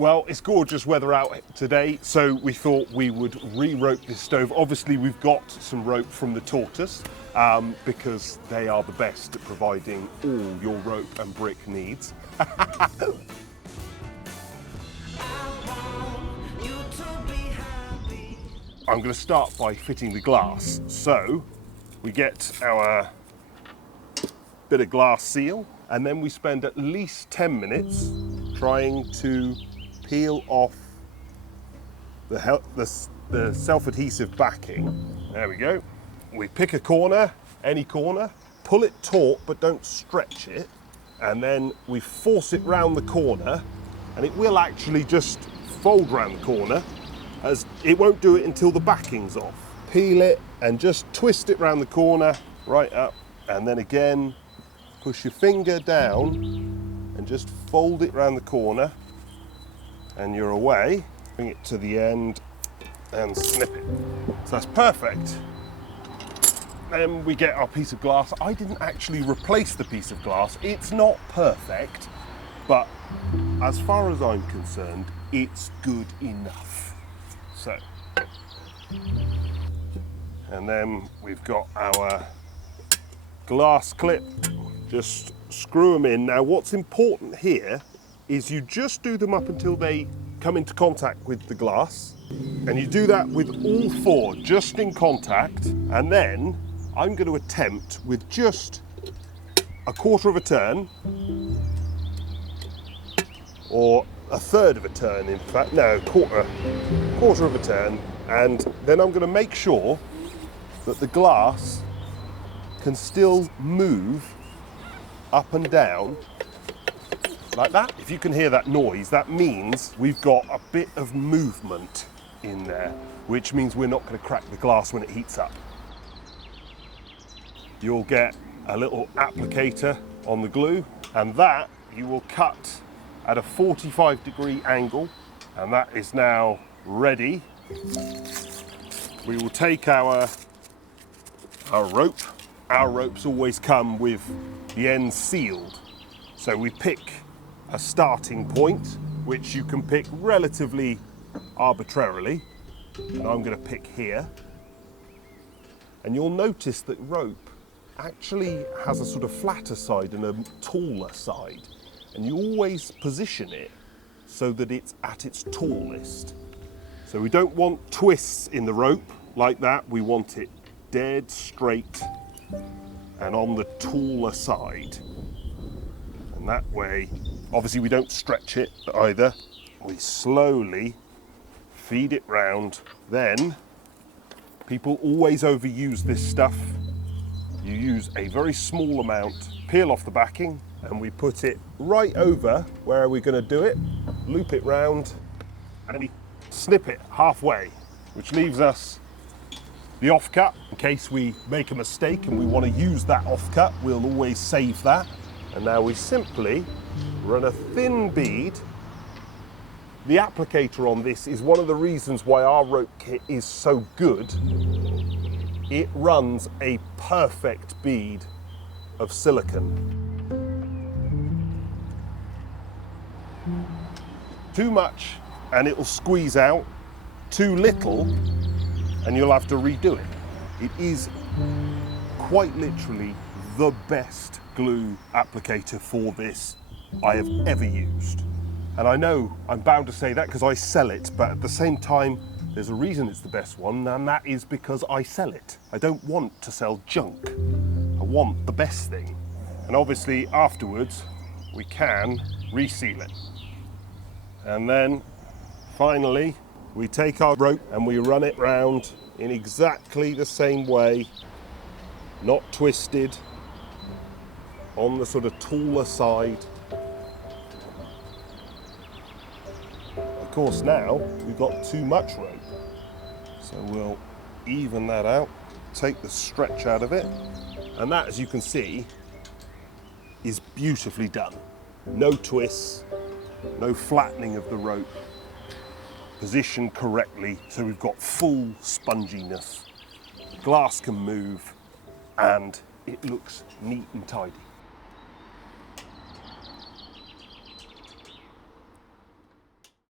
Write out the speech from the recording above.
Well, it's gorgeous weather out today, so we thought we would re-rope this stove. Obviously, we've got some rope from the Tortoise because they are the best at providing all your rope and brick needs. I'm going to start by fitting the glass. So we get our bit of glass seal, and then we spend at least 10 minutes trying to peel off the self-adhesive backing. There we go. We pick a corner, any corner, pull it taut but don't stretch it, and then we force it round the corner, and it will actually just fold round the corner, as it won't do it until the backing's off. Peel it and just twist it round the corner, right up, and then again, push your finger down and just fold it round the corner, and you're away. Bring it to the end and snip it. So that's perfect. Then we get our piece of glass. I didn't actually replace the piece of glass. It's not perfect, but as far as I'm concerned, it's good enough. So, and then we've got our glass clip. Just screw them in. Now, what's important here is you just do them up until they come into contact with the glass. And you do that with all four, just in contact. And then I'm going to attempt with just a quarter of a turn, or a third of a turn, in fact, no, quarter of a turn, and then I'm going to make sure that the glass can still move up and down like that. If you can hear that noise, that means we've got a bit of movement in there, which means we're not going to crack the glass when it heats up. You'll get a little applicator on the glue, and that you will cut at a 45-degree angle, and that is now ready. We will take our rope. Our ropes always come with the ends sealed. So we pick a starting point, which you can pick relatively arbitrarily, and I'm going to pick here. And you'll notice that rope actually has a sort of flatter side and a taller side. And you always position it so that it's at its tallest. So we don't want twists in the rope like that. We want it dead straight and on the taller side. And that way, obviously we don't stretch it either. We slowly feed it round. Then, people always overuse this stuff. You use a very small amount, peel off the backing, and we put it right over where we're going to do it, loop it round, and we snip it halfway, which leaves us the offcut. In case we make a mistake and we want to use that offcut, we'll always save that. And now we simply run a thin bead. The applicator on this is one of the reasons why our rope kit is so good. It runs a perfect bead of silicone. Too much and it'll squeeze out, too little and you'll have to redo it. It is quite literally the best glue applicator for this I have ever used. And I know I'm bound to say that because I sell it, but at the same time, there's a reason it's the best one, and that is because I sell it. I don't want to sell junk. I want the best thing. And obviously afterwards, we can reseal it. And then finally, we take our rope and we run it round in exactly the same way, not twisted, on the sort of taller side. Of course now, we've got too much rope. So we'll even that out, take the stretch out of it, and that, as you can see, is beautifully done. No twists, no flattening of the rope, positioned correctly, so we've got full sponginess. Glass can move, and it looks neat and tidy.